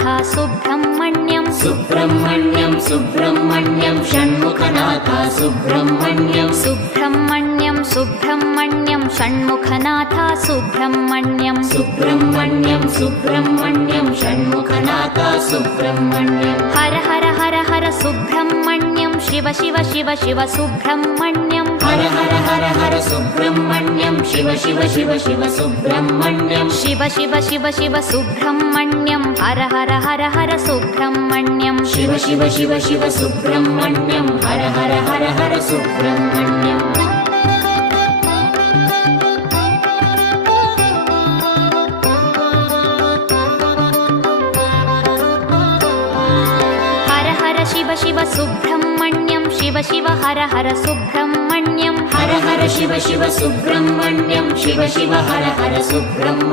Shanmukhanath Subrahmanyam Subrahmanyam Subrahmanyam Shanmukhanath Subrahmanyam Subrahmanyam Subrahmanyam Shanmukhanath Subrahmanyam Subrahmanyam Subrahmanyam Shanmukhanath Subrahmanyam Har Har Har Har Subrahmanyam Shiva Shiva Shiva Shiva Subrahmanyam Har Har Har Har Subrahmanyam Shiva Shiva Shiva Shiva Subrahmanyam Shiva Shiva Shiva Shiva Subrahmanyam Har Har Har Har Subrahmanyam Shiva Shiva Shiva Shiva Subrahmanyam Har Har Har Har Subrahmanyam Har Har Shiva Shiva Subrahmanyam Shiva Shiva Har Har Subrahmanyam Har Har Shiva Shiva Subrahmanyam Shiva Shiva Har Har Subrahmanyam